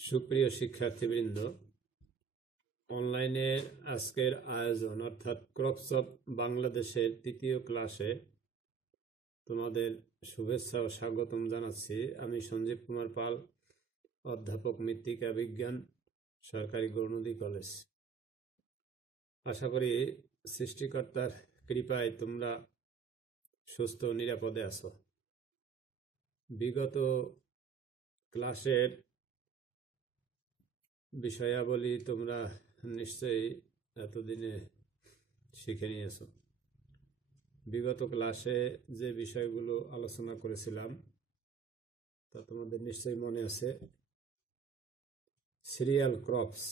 সুপ্রিয় শিক্ষার্থীবৃন্দ, অনলাইনের আজকের আয়োজন অর্থাৎ ক্রপস অফ বাংলাদেশের তৃতীয় ক্লাসে তোমাদের শুভেচ্ছা ও স্বাগতম জানাচ্ছি। আমি সঞ্জীব কুমার পাল, অধ্যাপক মৃত্তিকা বিজ্ঞান, সরকারি গৌরনদী কলেজ। আশা করি সৃষ্টিকর্তার কৃপায় তোমরা সুস্থ ও নিরাপদে আছো। বিগত ক্লাসের বিষয়াবলী তোমরা নিশ্চয়ই এতদিনে শিখে নিয়েছো। বিগত ক্লাসে যে বিষয়গুলো আলোচনা করেছিলাম তা তোমাদের নিশ্চয়ই মনে আছে। সিরিয়াল ক্রপস,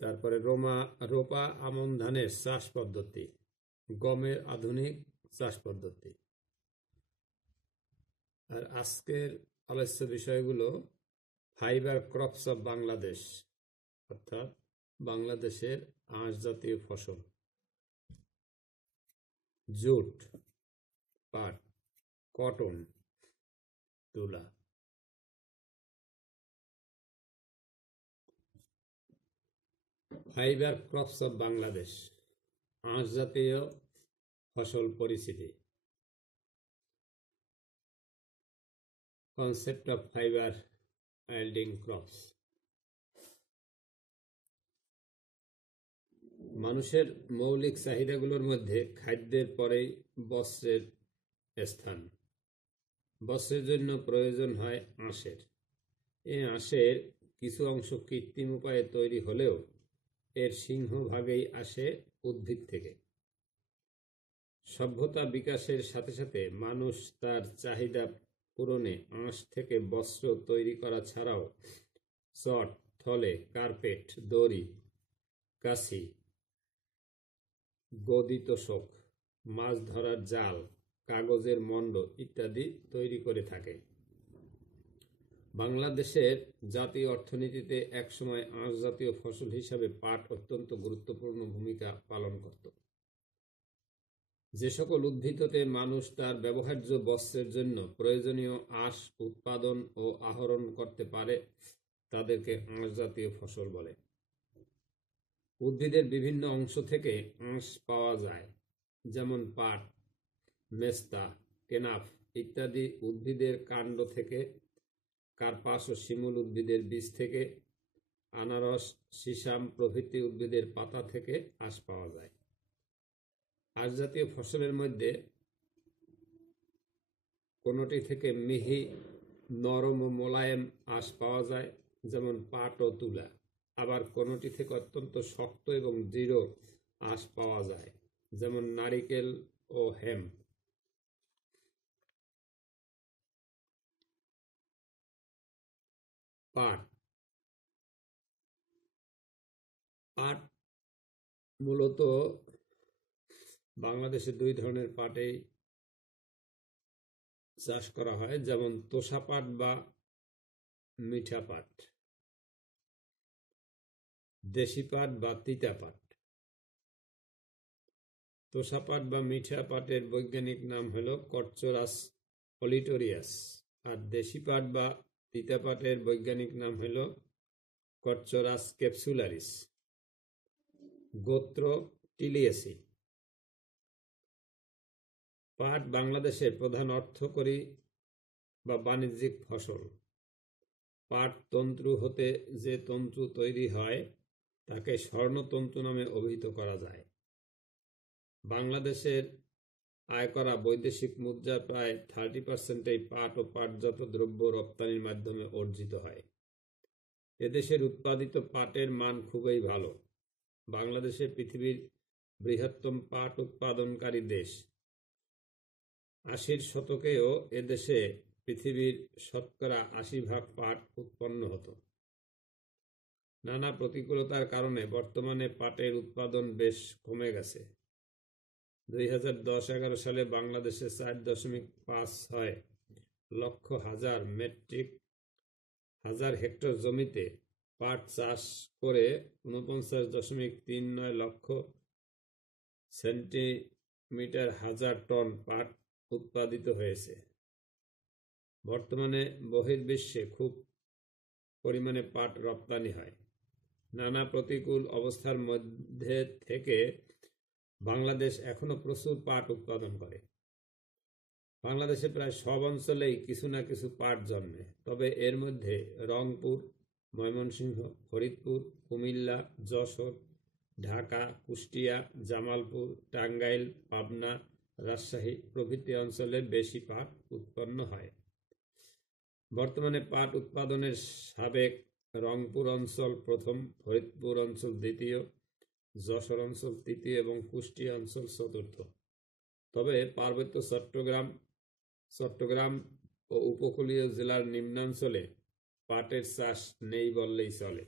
তারপরে রোপা আমন ধানের চাষ পদ্ধতি, গমের আধুনিক চাষ পদ্ধতি। আর আজকের আলোচ্য বিষয়গুলো ফাইবার ক্রপস অফ বাংলাদেশ, অর্থাৎ বাংলাদেশের আঁশ জাতীয় ফসল, জুট, পাট, কটন, তুলা। ফাইবার ক্রপস অফ বাংলাদেশ, আঁশ জাতীয় ফসল পরিচিতি। Concept of fibre yielding crops. মানুষের মৌলিক চাহিদাগুলোর মধ্যে খাদ্যের পরেই বস্ত্রের স্থান। বস্ত্রের জন্য প্রয়োজন হয় আঁশের। এই আঁশের কিছু অংশ কৃত্রিম উপায়ে তৈরি হলেও এর সিংহভাগই আসে উদ্ভিদ থেকে। সভ্যতা বিকাশের সাথে সাথে মানুষ তার চাহিদা পূরণে আঁশ থেকে বস্ত্র তৈরি করা ছাড়াও চট, থলে, কার্পেট, দড়ি, কাছি, গদি তোশক, মাছ ধরার জাল, কাগজের মণ্ড ইত্যাদি তৈরি করে থাকে। বাংলাদেশের জাতীয় অর্থনীতিতে একসময় আঁশ জাতীয় ফসল হিসাবে পাট অত্যন্ত গুরুত্বপূর্ণ ভূমিকা পালন করত। যে সকল উদ্ভিদ হতে মানুষ তার ব্যবহার্য বস্ত্রের জন্য প্রয়োজনীয় আঁশ উৎপাদন ও আহরণ করতে পারে তাদেরকে আঁশ জাতীয় ফসল বলে। উদ্ভিদের বিভিন্ন অংশ থেকে আঁশ পাওয়া যায়, যেমন পাট, মেস্তা, কেনাফ ইত্যাদি উদ্ভিদের কাণ্ড থেকে, কার্পাস ও শিমুল উদ্ভিদের বীজ থেকে, আনারস, সিসাম প্রভৃতি উদ্ভিদের পাতা থেকে আঁশ পাওয়া যায়। আঁশ জাতীয় ফসলের মধ্যে কোনোটি থেকে মিহি, নরম ও মোলায়েম আঁশ পাওয়া যায়, যেমন পাট ও তুলা। আবার কোনোটি থেকে অত্যন্ত শক্ত এবং দৃঢ় আঁশ পাওয়া যায়, যেমন নারিকেল ও হেম্প। পাট মূলত বাংলাদেশে দুই ধরনের পাটেই চাষ করা হয়, যেমন তোষা পাট বা মিঠা পাট, দেশি পাট বা তিতা পাট। তোষা পাট বা মিঠা পাটের বৈজ্ঞানিক নাম হলো কর্চরাস ওলিটোরিয়াস, আর দেশি পাট বা তিতা পাটের বৈজ্ঞানিক নাম হলো কর্চরাস ক্যাপসুলারিস, গোত্র টিলিয়েসি। পাট বাংলাদেশের প্রধান অর্থকরী বা বাণিজ্যিক ফসল। পাট তন্তু হতে যে তন্তু তৈরি হয় তাকে স্বর্ণতন্তু নামে অভিহিত করা যায়। বাংলাদেশের আয় করা বৈদেশিক মুদ্রার প্রায় 30% পাট ও পাটজাত দ্রব্য রপ্তানির মাধ্যমে অর্জিত হয়। এদেশের উৎপাদিত পাটের মান খুবই ভালো। বাংলাদেশে পৃথিবীর বৃহত্তম পাট উৎপাদনকারী দেশ। 80-র শতকেও এদেশে পৃথিবীর শতকরা 80% পাট উৎপন্ন হতো। নানা প্রতিকূলতার কারণে বর্তমানে পাটের উৎপাদন বেশ কমে গেছে। 2010-11 সালে বাংলাদেশে 4.56 লক্ষ হাজার হেক্টর জমিতে পাট চাষ করে 49.39 লক্ষ সেন্টিমিটার হাজার টন পাট উৎপাদিত হয়েছে। বর্তমানে বহির্বিশ্বে খুব পরিমাণে পাট রপ্তানি হয়। নানা প্রতিকূল অবস্থার মধ্যে থেকে বাংলাদেশ এখনো প্রচুর পাট উৎপাদন করে। বাংলাদেশে প্রায় সব অঞ্চলেই কিছু না কিছু পাট জন্মে, তবে এর মধ্যে রংপুর, ময়মনসিংহ, ফরিদপুর, কুমিল্লা, যশোর, ঢাকা, কুষ্টিয়া, জামালপুর, টাঙ্গাইল, পাবনা, রাজশাহী প্রভৃতি অঞ্চলে বেশি পাট উৎপন্ন হয়। বর্তমানে পাট উৎপাদনের সাবেক রংপুর অঞ্চল প্রথম, ফরিদপুর অঞ্চল দ্বিতীয়, যশোর অঞ্চল তৃতীয় এবং কুষ্টিয়া অঞ্চল চতুর্থ। তবে পার্বত্য চট্টগ্রাম ও উপকূলীয় জেলার নিম্নাঞ্চলে পাটের চাষ নেই বললেই চলে।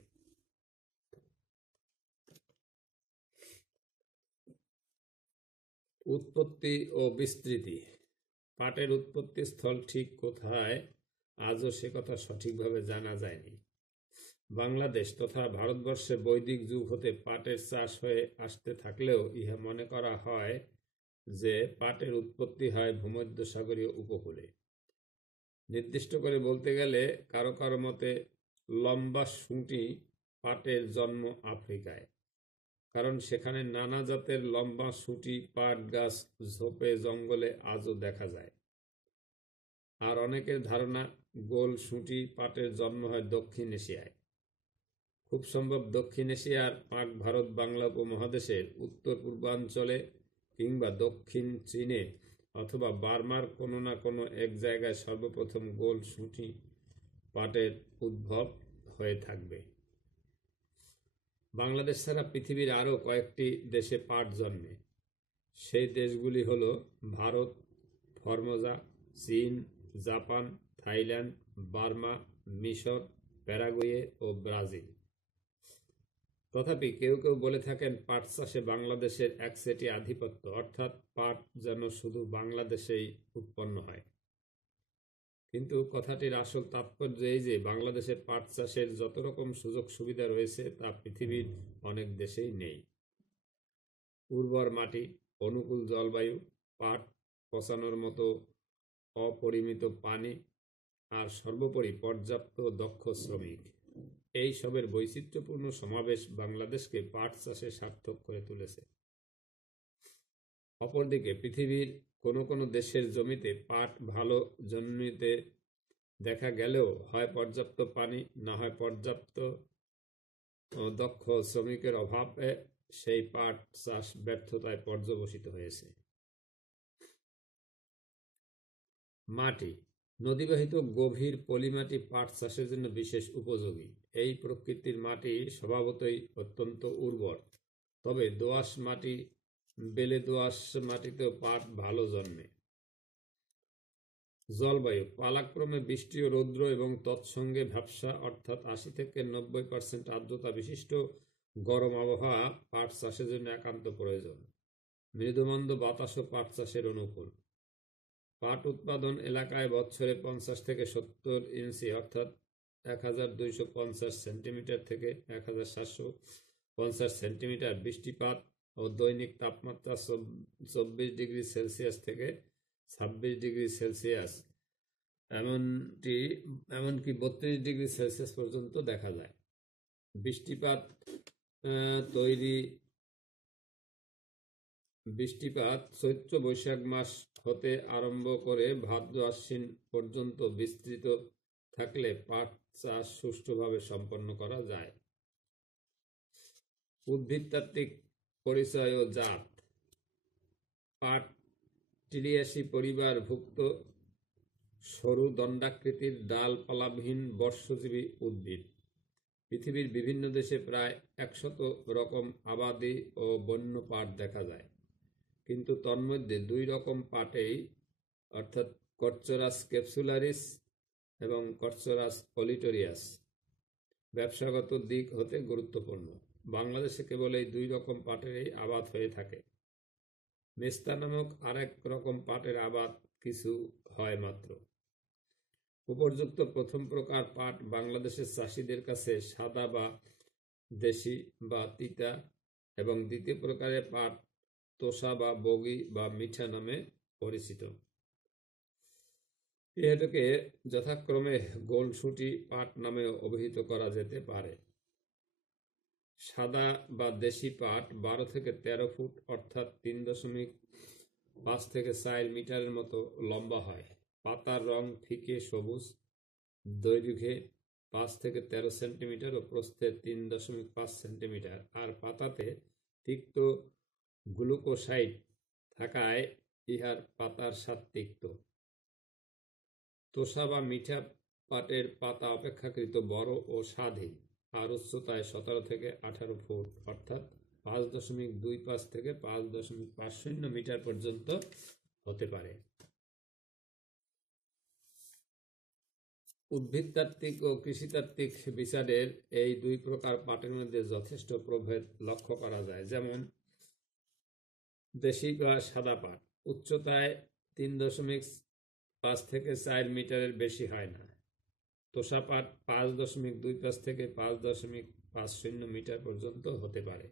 উৎপত্তি ও বিস্তৃতি। পাটের উৎপত্তি স্থল ঠিক কোথায় আজও সে কথা সঠিকভাবে জানা যায়নি। বাংলাদেশ তথা ভারতবর্ষে বৈদিক যুগ হতে পাটের চাষ হয়ে আসতে থাকলেও ইহা মনে করা হয় যে পাটের উৎপত্তি হয় ভূমধ্যসাগরীয় উপকূলে। নির্দিষ্ট করে বলতে গেলে কারো কারো মতে লম্বা শুঁটি পাটের জন্ম আফ্রিকায়, কারণ সেখানে নানা জাতের লম্বা শুঁটি পাট গাছ ঝোপে জঙ্গলে আজও দেখা যায়। আর অনেকের ধারণা গোল শুঁটি পাটের জন্ম হয় দক্ষিণ এশিয়ায়। খুব সম্ভব দক্ষিণ এশিয়ার পাক ভারত বাংলা উপমহাদেশের উত্তর পূর্বাঞ্চলে কিংবা দক্ষিণ চীনে অথবা বার্মার কোনো না কোনো এক জায়গায় সর্বপ্রথম গোল শুঁটি পাটের উদ্ভব হয়ে থাকবে। বাংলাদেশ ছাড়া পৃথিবীর আরও কয়েকটি দেশে পাট জন্মে। সেই দেশগুলি হল ভারত, ফরমোজা, চীন, জাপান, থাইল্যান্ড, বার্মা, মিশর, প্যারাগুয়ে ও ব্রাজিল। তথাপি কেউ কেউ বলে থাকেন পাট চাষে বাংলাদেশের একচেটি আধিপত্য, অর্থাৎ পাট যেন শুধু বাংলাদেশেই উৎপন্ন হয়। কিন্তু কথাটির আসল তাৎপর্য এই যে বাংলাদেশে পাট চাষের যত রকম সুযোগ সুবিধা রয়েছে তা পৃথিবীর অনেক দেশেই নেই। উর্বর মাটি, অনুকূল জলবায়ু, পাট পচানোর মতো অপরিমিত পানি আর সর্বোপরি পর্যাপ্ত দক্ষ শ্রমিক, এই সবের বৈচিত্র্যপূর্ণ সমাবেশ বাংলাদেশকে পাট চাষে সার্থক করে তুলেছে। অপরদিকে পৃথিবীর কোনো কোনো দেশের জমিতে পাট ভালো জন্মিতে দেখা গেলেও হয় পর্যাপ্ত পানি, না হয় পর্যাপ্ত দক্ষ শ্রমিকের অভাবে সেই পাট চাষ ব্যর্থতায় পর্যবসিত হয়েছে। মাটি। নদীবাহিত গভীর পলিমাটি পাট চাষের জন্য বিশেষ উপযোগী। এই প্রকৃতির মাটি স্বভাবতই অত্যন্ত উর্বর, তবে দোআঁশ মাটি, বেলে দোআঁশ মাটিতেও পাট ভালো জন্মে। জলবায়ু। পালাক্রমে বৃষ্টি ও রৌদ্র এবং তৎসঙ্গে ভ্যাপসা অর্থাৎ ৮০ থেকে ৯০% আর্দ্রতা বিশিষ্ট গরম আবহাওয়া পাট চাষের জন্য একান্ত প্রয়োজন। মৃদুমন্দ বাতাসও পাট চাষের অনুকূল। পাট উৎপাদন এলাকায় বছরে ৫০ থেকে ৭০ ইঞ্চি অর্থাৎ ১,২৫০ সেন্টিমিটার থেকে ১,৭৫০ সেন্টিমিটার বৃষ্টিপাত ও দৈনিক তাপমাত্রা ২৪ ডিগ্রি সেলসিয়াস থেকে ২৬ ডিগ্রি সেলসিয়াস এমনকি ৩২ ডিগ্রি সেলসিয়াস পর্যন্ত দেখা যায়। বৃষ্টিপাত চৈত্র বৈশাখ মাস হতে আরম্ভ করে ভাদ্র আশ্বিন পর্যন্ত বিস্তৃত থাকলে পাট চাষ সুষ্ঠুভাবে সম্পন্ন করা যায়। উদ্ভিদতাত্ত্বিক পরিচয় ও জাত। পাট টিলিয়াসি পরিবারভুক্ত সরু দণ্ডাকৃতির ডালপালাবিহীন বর্ষজীবী উদ্ভিদ। পৃথিবীর বিভিন্ন দেশে প্রায় ১০০ রকম আবাদি ও বন্য পাট দেখা যায়, কিন্তু তন্মধ্যে ২ রকম পাটেই অর্থাৎ কর্চরাস ক্যাপসুলারিস এবং কর্চরাস ওলিটোরিয়াস ব্যবসাগত দিক হতে গুরুত্বপূর্ণ। বাংলাদেশে কেবল এই ২ রকম পাটেরই আবাদ হয়ে থাকে। মেস্তা নামক আরেক রকম পাটের আবাদ কিছু হয় মাত্র। উপর্যুক্ত প্রথম প্রকার পাট বাংলাদেশের চাষিদের কাছে সাদা বা দেশি বা তিতা এবং দ্বিতীয় প্রকারের পাট তোষা বা বগি বা মিঠা নামে পরিচিত। এটাকে যথাক্রমে গোলসুটি পাট নামে অভিহিত করা যেতে পারে। সাদা বা দেশি পাট 12 থেকে 13 ফুট অর্থাৎ 3.5 থেকে 4 মিটারের মতো লম্বা হয়। পাতার রং ফিকে সবুজ, দৈর্ঘ্যে 5 থেকে 13 সেন্টিমিটার ও প্রস্থে 3.5 সেন্টিমিটার, আর পাতাতে তিক্ত গ্লুকোসাইড থাকায় ইহার পাতার স্বাদ তিক্ত। তোষা বা মিঠা পাটের পাতা অপেক্ষাকৃত বড় ও স্বাদহীন, আর উচ্চতায় 17 থেকে 18 ফুট অর্থাৎ 5.25 থেকে 5.50 মিটার পর্যন্ত হতে পারে। উদ্ভিদতাত্ত্বিক ও কৃষিতাত্ত্বিক বিচারের এই দুই প্রকার পাটের মধ্যে যথেষ্ট প্রভেদ লক্ষ্য করা যায়। যেমন দেশি বা সাদা পাট উচ্চতায় 3.5 থেকে 4 মিটারের বেশি হয় না। তোষা পাট 5.25 থেকে 5.50 মিটার পর্যন্ত হতে পারে।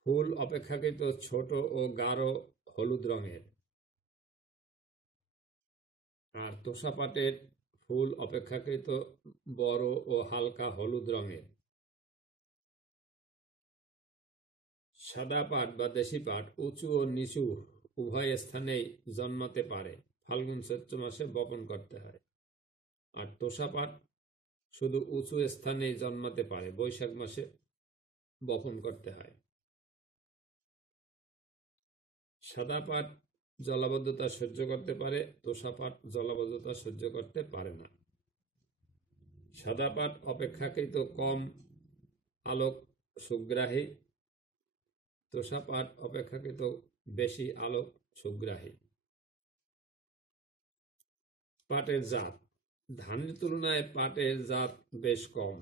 ফুল অপেক্ষাকৃত ছোট ও গাঢ় হলুদ রঙের, আর তোষা পাটের ফুল অপেক্ষাকৃত বড় ও হালকা হলুদ রঙের। সাদা পাট বা দেশি পাট উঁচু ও নিচু উভয় স্থানেই জন্মাতে পারে। ফাল্গুন চৈত্র মাসে বপন করতে হয়। আর তোষা পাট শুধু উঁচু স্থানেই জন্মাতে পারে, বৈশাখ মাসে বপন করতে হয়। সাদা পাট জলাবদ্ধতা সহ্য করতে পারে, তোষা পাট জলাবদ্ধতা সহ্য করতে পারে না। সাদা পাট অপেক্ষাকৃত কম আলোক সুগ্রাহী, তোষা পাট অপেক্ষাকৃত বেশি আলোক সুগ্রাহী। পাটের জাত। ধানের তুলনায় পাটের জাত বেশ কম।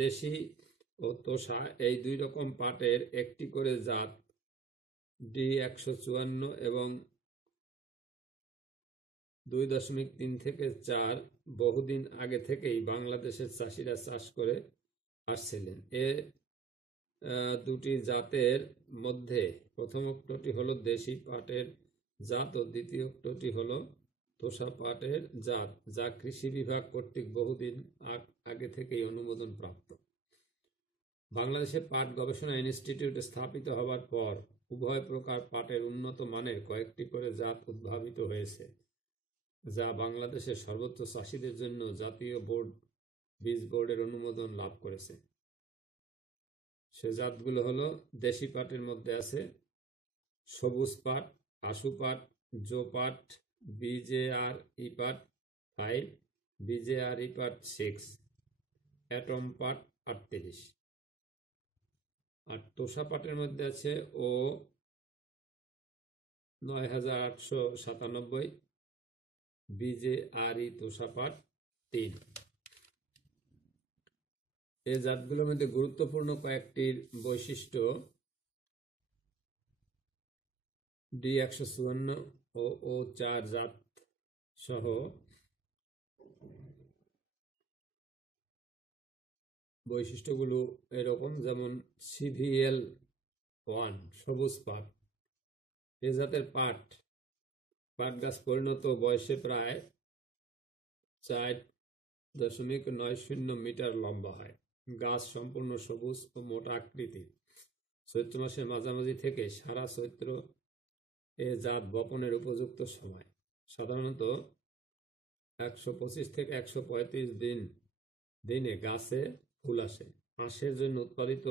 দেশি ও তোষা এই দুই রকম পাটের একটি করে জাত D154 এবং 2.3 থেকে 4 বহুদিন আগে থেকেই বাংলাদেশের চাষিরা চাষ করে আসছিলেন। এ দুটি জাতের মধ্যে প্রথমোক্তটি হলো দেশি পাটের জাত ও দ্বিতীয়টি হলো তোষা পাটের জাত, যা কৃষি বিভাগ কর্তৃক বহুদিন আগে থেকেই অনুমোদন প্রাপ্ত। বাংলাদেশে পাট গবেষণা ইনস্টিটিউট স্থাপিত হবার পর উভয় প্রকার পাটের উন্নত মানের কয়েকটি করে জাত উদ্ভাবিত হয়েছে, যা বাংলাদেশের সর্বোচ্চ চাষীদের জন্য জাতীয় বীজ বোর্ডের অনুমোদন লাভ করেছে। সে জাতগুলো হলো: দেশি পাটের মধ্যে আছে সবুজ পাট, আশু পাট, জো পাট, BJR ইপাট 5, BJR ইপাট 6, অ্যাটম পাট 38। আর তোষা পাটের মধ্যে আছে ও 9897, BJR তোষা পাট 3। এই জাতগুলোর মধ্যে গুরুত্বপূর্ণ কয়েকটির বৈশিষ্ট্য D154 ও O4 জাত সহ বৈশিষ্ট্যগুলো এরকম, যেমন CVL1 সবুজ পাট। এ জাতের পাট গাছ পরিণত বয়সে প্রায় 4.90 মিটার লম্বা হয়। গাছ সম্পূর্ণ সবুজ ও মোটা আকৃতির। চৈত্র মাসের মাঝামাঝি থেকে সারা চৈত্র এ জাত বপনের উপযুক্ত সময়। সাধারণত 125 থেকে 135 দিনে গাছে ফুল আসে। আঁশের জন্য উৎপাদিত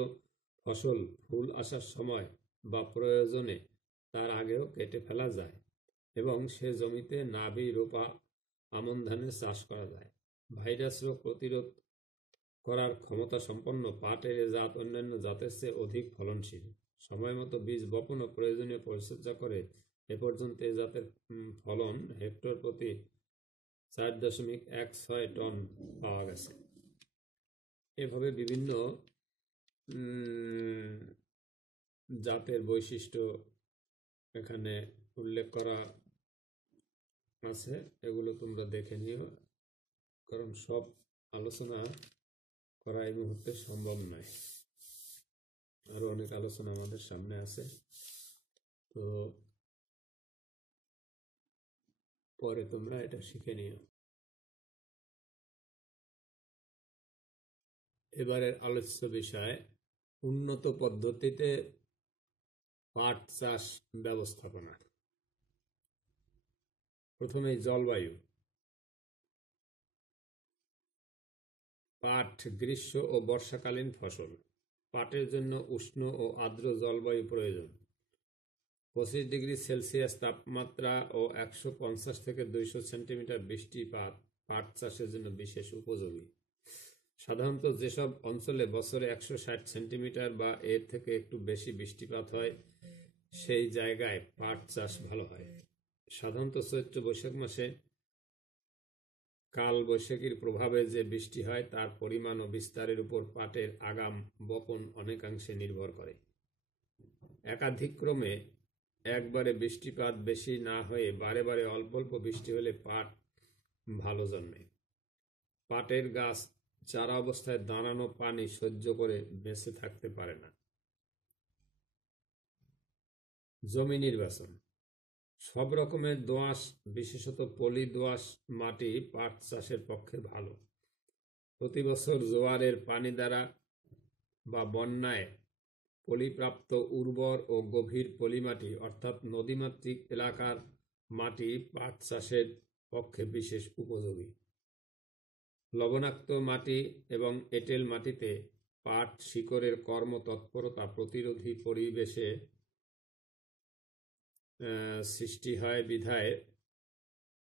ফসল ফুল আসার সময় বা প্রয়োজনে তার আগেও কেটে ফেলা যায় এবং সে জমিতে নাবি রোপা আমন ধানের চাষ করা যায়। ভাইরাস রোগ প্রতিরোধ করার ক্ষমতা সম্পন্ন পাটের এ জাত অন্যান্য জাতের চেয়ে অধিক ফলনশীল। সময় মতো বীজ বপন ও প্রয়োজনীয় পরিচর্যা করে এ পর্যন্ত এ জাতের ফলন হেক্টর প্রতি 4.16 টন পাওয়া গেছে। এভাবে বিভিন্ন জাতের বৈশিষ্ট্য এখানে উল্লেখ করা আছে, এগুলো তোমরা দেখে নিও, কারণ সব আলোচনা করা এই মুহূর্তে সম্ভব নয়। আরো অনেক আলোচনা আমাদের সামনে আছে। তো পরে তোমরা এটা শিখে নিও। এবারের আলোচ্য বিষয় উন্নত পদ্ধতিতে পাট চাষ ব্যবস্থাপনা। প্রথমেই জলবায়ু। পাট গ্রীষ্ম ও বর্ষাকালীন ফসল। পাটের জন্য উষ্ণ ও আর্দ্র জলবায়ু প্রয়োজন। 25°C তাপমাত্রা ও 150 থেকে 200 সেন্টিমিটার বৃষ্টিপাত পাট চাষের জন্য বিশেষ উপযোগী। সাধারণত যেসব অঞ্চলে বছরে 160 সেন্টিমিটার বা এর থেকে একটু বেশি বৃষ্টিপাত হয় সেই জায়গায় পাট চাষ ভালো হয়। সাধারণত চৈত্র বৈশাখ মাসে কাল বৈশাখীর প্রভাবে যে বৃষ্টি হয় তার পরিমাণ ও বিস্তারের উপর পাটের আগাম বপন অনেকাংশে নির্ভর করে। একাধিক্রমে একবারে বৃষ্টিপাত বেশি না হয়ে বারে বারে অল্প অল্প বৃষ্টি হলে পাট ভালো জন্মে। পাটের গাছ চারা অবস্থায় দাঁড়ানো পানি সহ্য করে বেঁচে থাকতে পারে না। জমি নির্বাচন। সব রকমের দোআঁশ বিশেষত পলি দোআঁশ মাটি পাট চাষের পক্ষে ভালো। প্রতি বছর জোয়ারের পানি দ্বারা বা বন্যায় পলিপ্রাপ্ত উর্বর ও গভীর পলিমাটি অর্থাৎ নদীমাতৃক এলাকার মাটি পাট চাষের পক্ষে বিশেষ উপযোগী। লবণাক্ত মাটি এবং এঁটেল মাটিতে পাট শিকড়ের কর্মতৎপরতা প্রতিরোধী পরিবেশে সৃষ্টি হয় বিধায়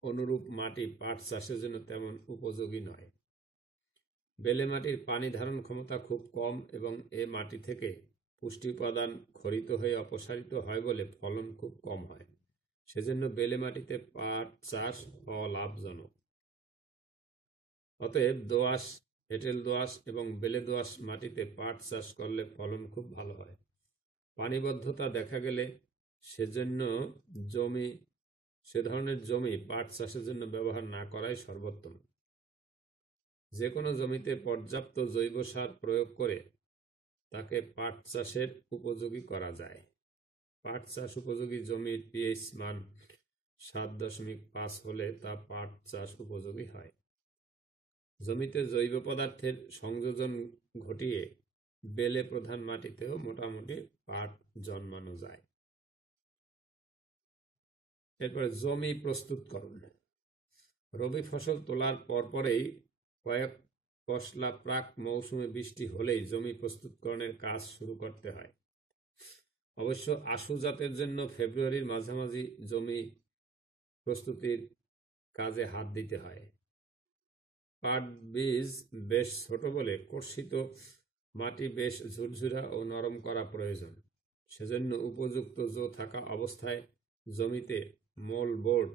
অনুরূপ মাটি পাট চাষের জন্য তেমন উপযোগী নয়। বেলে মাটির পানি ধারণ ক্ষমতা খুব কম এবং এ মাটি থেকে পুষ্টি উপাদান খরিত হয়ে অপসারিত হয় বলে ফলন খুব কম হয়। সেজন্য বেলে মাটিতে পাট চাষ অলাভজনক। অতএব দোআঁশ, এঁটেল দোআঁশ এবং বেলে দোআঁশ মাটিতে পাট চাষ করলে ফলন খুব ভালো হয়। পানিবদ্ধতা দেখা গেলে সে ধরনের জমি পাট চাষের জন্য ব্যবহার না করাই সর্বোত্তম। যে কোনো জমিতে পর্যাপ্ত জৈব সার প্রয়োগ করে তাকে পাট চাষের উপযোগী করা যায়। পাট চাষ উপযোগী জমির পিএইচ মান 7.5 হলে তা পাট চাষ উপযোগী হয়। জমিতে জৈব পদার্থের সংযোজন ঘটিয়ে বেলে প্রধান মাটিতেও মোটামুটি পাট জন্মানো যায়। এরপরে জমি প্রস্তুতকরণ। রবি ফসল তোলার পরপরেই কয়েক পশলা প্রাক মৌসুমে বৃষ্টি হলেই জমি প্রস্তুতকরণের কাজ শুরু করতে হয়। অবশ্য আশু জাতের জন্য ফেব্রুয়ারির মাঝামাঝি জমি প্রস্তুতির কাজে হাত দিতে হয়। পাট বীজ বেশ ছোট বলে কর্ষিত মাটি বেশ ঝুরঝুরা ও নরম করা প্রয়োজন। সেজন্য উপযুক্ত জো থাকা অবস্থায় জমিতে মোলবোর্ড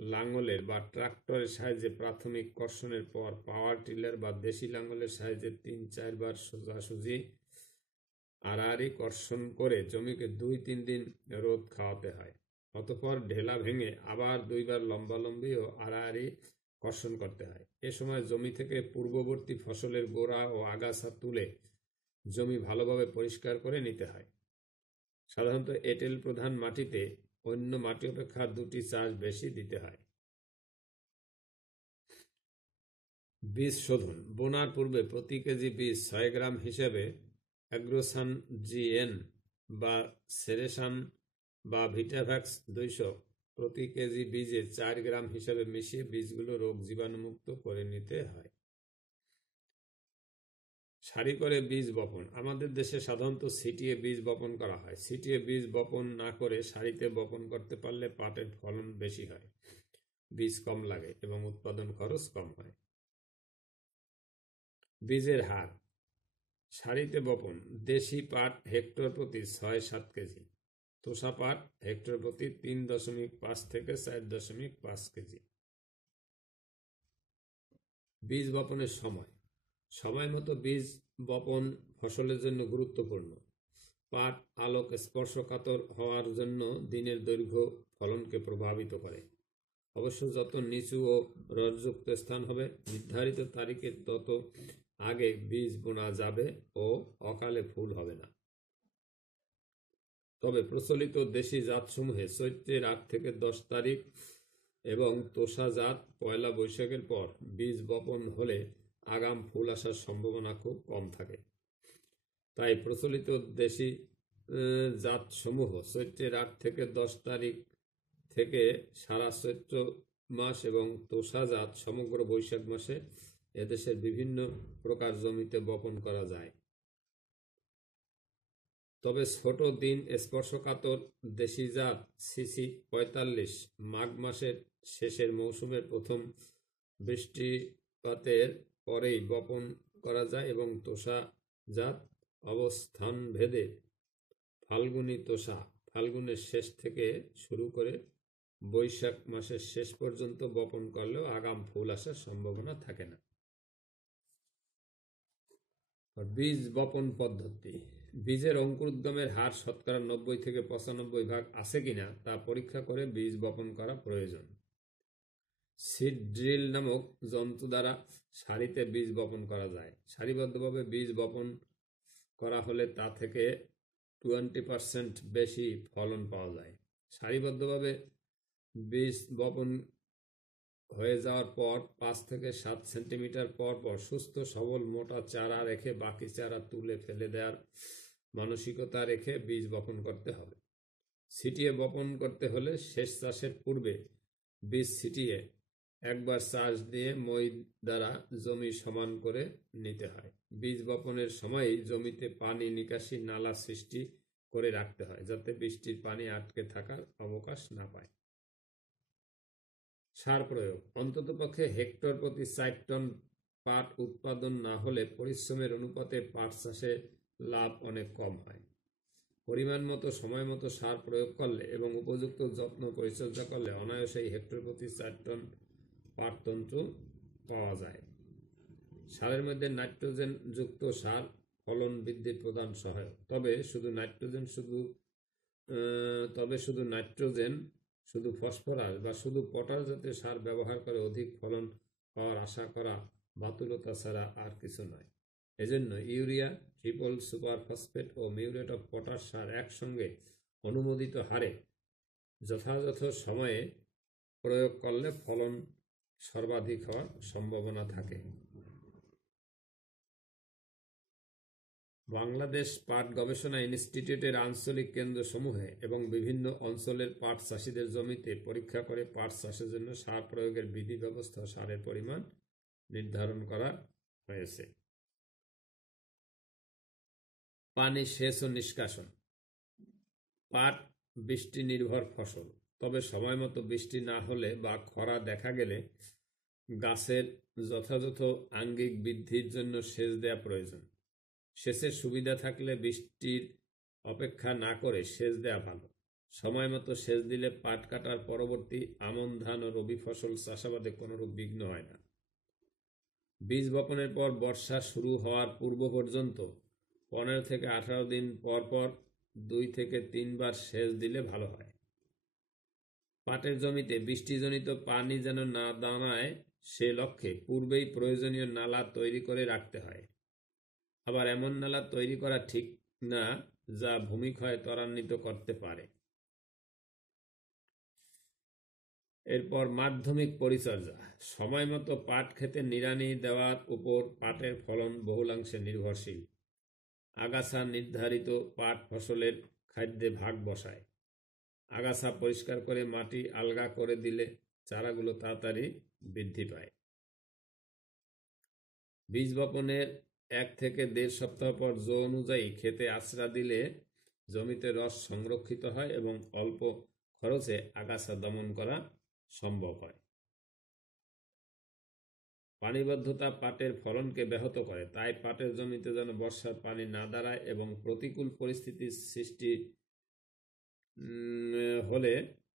লাঙলের বা ট্রাক্টরের সাহায্যে প্রাথমিক কর্ষণের পর পাওয়ার টিলার বা দেশি লাঙলের সাহায্যে 3-4 বার সোজাসুজি আড়াআড়ি কর্ষণ করে জমিকে 2-3 দিন রোদ খাওয়াতে হয়। অতঃপর ঢেলা ভেঙে আবার 2 বার লম্বালম্বি ও আড়াআড়ি কর্ষণ করতে হয়। এ সময় জমি থেকে পূর্ববর্তী ফসলের গোড়া ও আগাছা তুলে জমি ভালোভাবে পরিষ্কার করে নিতে হয়। সাধারণত এঁটেল প্রধান মাটিতে অন্য মাটি অপেক্ষা 2টি চাষ বেশি দিতে হয়। বীজ শোধন। বোনার পূর্বে প্রতি কেজি বীজ 6 গ্রাম হিসেবে অ্যাগ্রোসান জিএন বা সেরেসান বা ভিটাভ্যাক্স 200 প্রতি কেজি বীজে 4 গ্রাম হিসেবে মিশিয়ে বীজগুলো রোগ জীবাণুমুক্ত করে নিতে হয়। সারি করে বীজ বপন। আমাদের দেশে সাধারণত ছিটিয়ে বীজ বপন করা হয়। ছিটিয়ে বীজ বপন না করে সারিতে বপন করতে পারলে পাটের ফলন বেশি হয়, বীজ কম লাগে এবং উৎপাদন খরচ কম হয়। বীজের হার। সারিতে বপন দেশি পাট হেক্টর প্রতি 6-7 কেজি, তোষা পাট হেক্টর প্রতি 3.5 থেকে 4.5 কেজি। বীজ বপনের সময়। সময় মতো বীজ বপন ফসলের জন্য গুরুত্বপূর্ণ। পাট আলোক স্পর্শকাতর হওয়ার জন্য দিনের দৈর্ঘ্য ফলনকে প্রভাবিত করে। অবশ্য যত নিচু ও রসযুক্ত স্থান হবে নির্ধারিত তারিখে তত আগে বীজ বোনা যাবে ও অকালে ফুল হবে না। তবে প্রচলিত দেশি জাতসমূহে চৈত্রের 8 থেকে 10 তারিখ এবং তোষা জাত পয়লা বৈশাখের পর বীজ বপন হলে আগাম ফুল আসার সম্ভাবনা খুব কম থাকে। তাই প্রচলিত দেশি জাতসমূহ চৈত্রের 8 থেকে 10 তারিখ থেকে সারা চৈত্র মাস এবং তোষা জাত সমগ্র বৈশাখ মাসে এদেশের বিভিন্ন প্রকার জমিতে বপন করা যায়। তবে ছোট দিন স্পর্শকাতর দেশি জাত সিসি 45 মাঘ মাসের শেষের মৌসুমের প্রথম বৃষ্টিপাতের পরেই বপন করা যায় এবং তোষা জাত অবস্থান ভেদে ফাল্গুনী তোষা ফাল্গুনের শেষ থেকে শুরু করে বৈশাখ মাসের শেষ পর্যন্ত বপন করলেও আগাম ফুল আসার সম্ভাবনা থাকে না। বীজ বপন পদ্ধতি। বীজের অঙ্কুরোদ্গমের হার শতকরা 90 থেকে 95% আছে কিনা তা পরীক্ষা করে বীজ বপন করা প্রয়োজন। সিড ড্রিল নামক যন্ত্র দ্বারা সারিতে বীজ বপন করা যায়। সারিবদ্ধভাবে বীজ বপন করা হলে তা থেকে 20% বেশি ফলন পাওয়া যায়। সারিবদ্ধভাবে বীজ বপন হয়ে যাওয়ার পর 5 থেকে 7 সেন্টিমিটার পর পর সুস্থ সবল মোটা চারা রেখে বাকি চারা তুলে ফেলে দেওয়ার মানসিকতা রেখে বীজ বপন করতে হবে। ছিটিয়ে বপন করতে হলে শেষ চাষের পূর্বে বীজ ছিটিয়ে একবার চাষ দিয়ে মই দ্বারা জমি সমান করে নিতে হয়। বীজ বপনের সময়ই জমিতে পানি নিকাশি নালা সৃষ্টি করে রাখতে হয় যাতে বৃষ্টির পানি আটকে থাকার অবকাশ না পায়। সার প্রয়োগ। অন্ততপক্ষে হেক্টর প্রতি 4 টন পাট উৎপাদন না হলে পরিশ্রমের অনুপাতে পাট চাষে লাভ অনেক কম হয়। পরিমাণ মতো সময় মতো সার প্রয়োগ করলে এবং উপযুক্ত যত্ন পরিচর্যা করলে অনায়াসেই হেক্টর প্রতি 4 টন পাটতন্তু পাওয়া যায়। সারের মধ্যে নাইট্রোজেন যুক্ত সার ফলন বৃদ্ধির প্রধান সহায়ক। তবে শুধু নাইট্রোজেন, শুধু ফসফরাস বা শুধু পটাশ জাতীয় সার ব্যবহার করে অধিক ফলন পাওয়ার আশা করা বাতুলতা ছাড়া আর কিছু নয়। এজন্য ইউরিয়া, ট্রিপল সুপার ফসফেট ও মিউরেট অফ পটাশ সার একসঙ্গে অনুমোদিত হারে যথাযথ সময়ে প্রয়োগ করলে ফলন সর্বাধিক হওয়ার সম্ভাবনা থাকে। বাংলাদেশ পাট গবেষণা ইনস্টিটিউটের আঞ্চলিক কেন্দ্রসমূহে এবং বিভিন্ন অঞ্চলের পাট চাষিদের জমিতে পরীক্ষা করে পাট চাষের জন্য সার প্রয়োগের বিধি ব্যবস্থা ও সারের পরিমাণ নির্ধারণ করা হয়েছে। পানি সেচ ও নিষ্কাশন। পাট বৃষ্টি নির্ভর ফসল, তবে সময় মতো বৃষ্টি না হলে বা খরা দেখা গেলে গাছের যথাযথ আঙ্গিক বৃদ্ধির জন্য সেচ দেওয়া প্রয়োজন। সেচের সুবিধা থাকলে বৃষ্টির অপেক্ষা না করে সেচ দেওয়া ভালো। সময় মতো সেচ দিলে পাট কাটার পরবর্তী আমন ধান ও রবি ফসল চাষাবাদে কোনোরূপ বিঘ্ন হয় না। বীজ বপনের পর বর্ষা শুরু হওয়ার পূর্ব পর্যন্ত 15 থেকে 18 দিন পর পর 2 থেকে 3 বার সেচ দিলে ভালো হয়। পাটের জমিতে বৃষ্টিজনিত পানি যেন না দাঁড়ায় সে লক্ষ্যে পূর্বেই প্রয়োজনীয় নালা তৈরি করে রাখতে হয়। আবার এমন নালা তৈরি করা ঠিক না যা ভূমিক্ষয় ত্বরান্বিত করতে পারে। এরপর মাধ্যমিক পরিচর্যা। সময় মতো পাট খেতে নিড়ানি দেওয়ার উপর পাটের ফলন বহুলাংশে নির্ভরশীল। আগাছা নির্ধারিত পাট ফসলের খাদ্যে ভাগ বসায়। আগাছা পরিষ্কার করে মাটি আলগা করে দিলে চারাগুলো তাড়াতাড়ি বৃদ্ধি পায়। বীজ বপনের 1 থেকে 1.5 সপ্তাহ পর জো অনুযায়ী খেতে আশ্রা দিলে জমিতে রস সংরক্ষিত হয় এবং অল্প খরচে আগাছা দমন করা সম্ভব হয়। পানিবদ্ধতা পাটের ফলনকে ব্যাহত করে, তাই পাটের জমিতে যেন বর্ষার পানি না দাঁড়ায় এবং প্রতিকূল পরিস্থিতির সৃষ্টি হলে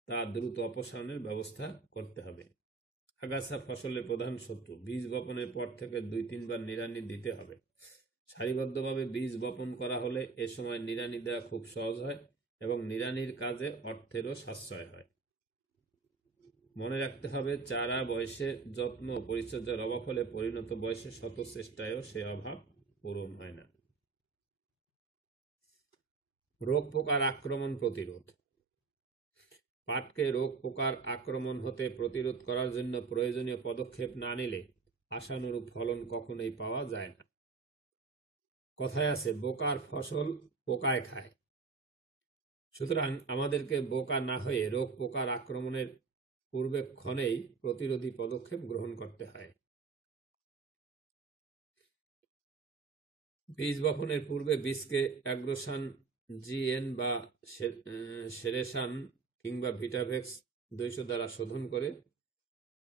তা দ্রুত অপসারণের ব্যবস্থা করতে হবে। আগাছা ফসলের প্রধান শত্রু। বীজ বপনের পর থেকে 2-3 বার নিড়ানি দিতে হবে। সারিবদ্ধভাবে বীজ বপন করা হলে এ সময় নিড়ানি দেওয়া খুব সহজ হয় এবং নিড়ানির কাজে অর্থেরও সাশ্রয় হয়। মনে রাখতে হবে, চারা বয়সে যত্ন ও পরিচর্যার অভাব হলে পরিণত বয়সে শত চেষ্টায়ও সে অভাব পূরণ হয় না। রোগ পোকার আক্রমণ প্রতিরোধ। পাটকে রোগ পোকার আক্রমণ হতে প্রতিরোধ করার জন্য প্রয়োজনীয় পদক্ষেপ না নিলে আশানুরূপ ফলন কখনোই পাওয়া যায় না। কথায় আছে, বোকার ফসল পোকায় খায়। সুতরাং আমাদেরকে বোকা না হয়ে রোগ পোকার আক্রমণের পূর্বেক্ষণেই প্রতিরোধী পদক্ষেপ গ্রহণ করতে হয়। বীজ বপনের পূর্বে বীজকে অ্যাগ্রোসান জিএন বা সেরেসান কিংবা ভিটাভেক্স 200 দ্বারা শোধন করে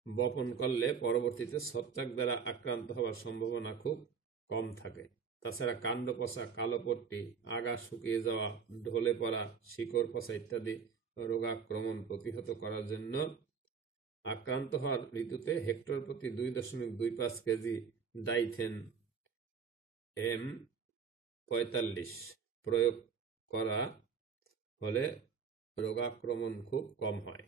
বপন করলে পরবর্তীতে ছত্রাক দ্বারা আক্রান্ত হওয়ার সম্ভাবনা খুব কম থাকে। তাছাড়া কাণ্ড পচা, কালো পট্টি, আগা শুকিয়ে যাওয়া, ঢলে পড়া, শিকড় পচা ইত্যাদি রোগাক্রমণ প্রতিহত করার জন্য আক্রান্ত হওয়ার ঋতুতে হেক্টর প্রতি 2.25 কেজি ডাইথেন M45 প্রয়োগ করা হলে রোগাক্রমণ খুব কম হয়।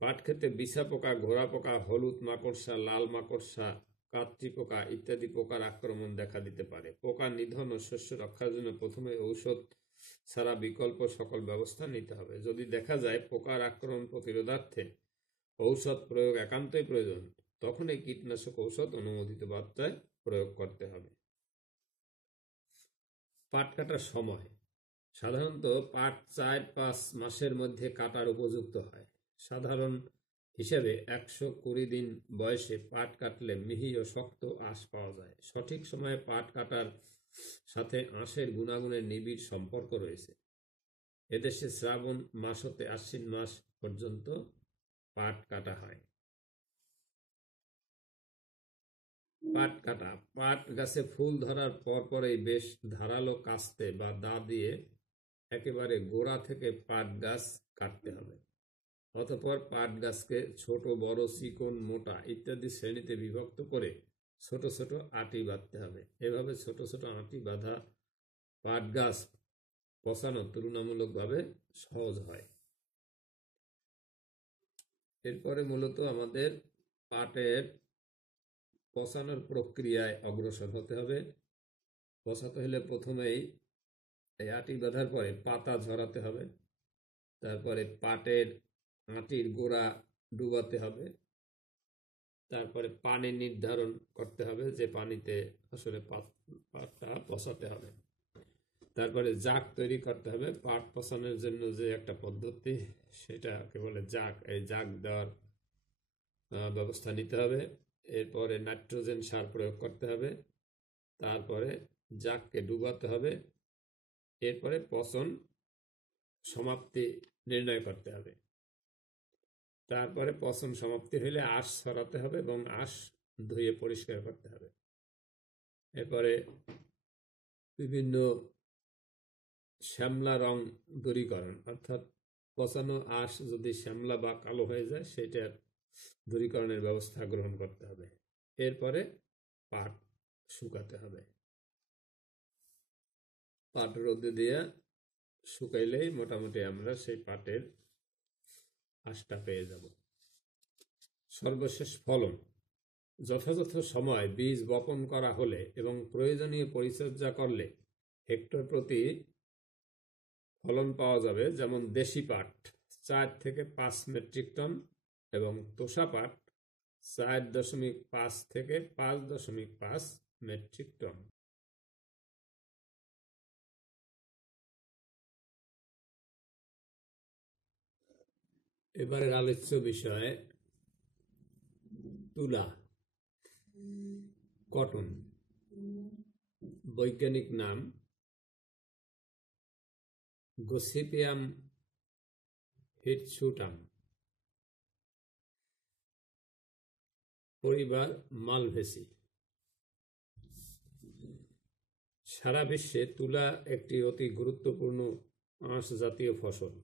পাট ক্ষেতে বিছা পোকা, ঘোড়া পোকা, হলুদ মাকড়সা, লাল মাকড়সা, কাট্রি পোকা ইত্যাদি পোকার আক্রমণ দেখা দিতে পারে। পোকা নিধন ও শস্য রক্ষার জন্য প্রথমে ঔষধ ছাড়া বিকল্প সকল ব্যবস্থা নিতে হবে। যদি দেখা যায় পোকার আক্রমণ প্রতিরোধার্থে ঔষধ প্রয়োগ একান্তই প্রয়োজন, তখন এই কীটনাশক ঔষধ অনুমোদিত মাত্রায় প্রয়োগ করতে হবে। পাট কাটার সময় সাধারণত পাট 4-5 মাসের মধ্যে কাটার উপযুক্ত হয়। সাধারণ হিসেবে 120 দিন বয়সে পাট কাটলে মিহি ও শক্ত আঁশ পাওয়া যায়। সঠিক সময়ে পাট কাটার সাথে আঁশের গুণাগুণের নিবিড় সম্পর্ক রয়েছে। এদেশে শ্রাবণ মাস হতে আশ্বিন মাস পর্যন্ত পাট কাটা হয়। পাট কাটা: পাট গাছে ফুল ধরার পরপরই বেশ ধারালো কাস্তে বা দা দিয়ে একেবারে গোড়া থেকে পাট গাছ কাটতে হবে। অতঃপর পাট গাছকে ছোট, বড়, চিকন, মোটা ইত্যাদি শ্রেণীতে বিভক্ত করে ছোট ছোট আটি বাঁধতে হবে। এভাবে ছোট ছোট আটি বাঁধা পাট গাছ পচানো তুলনামূলকভাবে সহজ হয়। এরপরে মূলত আমাদের পাটের পচানোর প্রক্রিয়ায় অগ্রসর হতে হবে। পচাতে হলে প্রথমেই এই আটি বাঁধার পরে পাতা ঝরাতে হবে, তারপরে পাটের আটির গোড়া ডুবাতে হবে, তারপরে পানি নির্ধারণ করতে হবে যে পানিতে আসলে পাটটা পচাতে হবে, তারপরে জাগ তৈরি করতে হবে। পাট পচানোর জন্য যে একটা পদ্ধতি, সেটাকে বলে জাগ। এই জাগ দেওয়ার ব্যবস্থা নিতে হবে। এরপরে নাইট্রোজেন সার প্রয়োগ করতে হবে, তারপরে জাগকে ডুবাতে হবে, এরপরে পচন সমাপ্তি নির্ণয় করতে হবে। তারপরে পচন সমাপ্তি হলে আঁশ ছড়াতে হবে এবং আঁশ ধুয়ে পরিষ্কার করতে হবে। এরপরে বিভিন্ন শ্যামলা রং দূরীকরণ, অর্থাৎ পচানো আঁশ যদি শ্যামলা বা কালো হয়ে যায়, সেটার দূরীকরণের ব্যবস্থা গ্রহণ করতে হবে। এরপরে পাট শুকাতে হবে। পাট রোদে দিয়ে শুকাইলেই মোটামুটি আমরা সেই পাটের আঁশটা পেয়ে যাব। সর্বশেষ ফলন: যথাযথ সময় বীজ বপন করা হলে এবং প্রয়োজনীয় পরিচর্যা করলে হেক্টর প্রতি ফলন পাওয়া যাবে। যেমন দেশি পাট 4 থেকে 5 মেট্রিক টন এবং তোষা পাট 4.5 থেকে 5.5 মেট্রিক টন। এবারের আলোচ্য বিষয় তুলা, কটন। বৈজ্ঞানিক নাম গসিপিয়াম হিটসুটাম, পরিবার মালভেসি। সারা বিশ্বে তুলা একটি অতি গুরুত্বপূর্ণ আঁশ জাতীয় ফসল।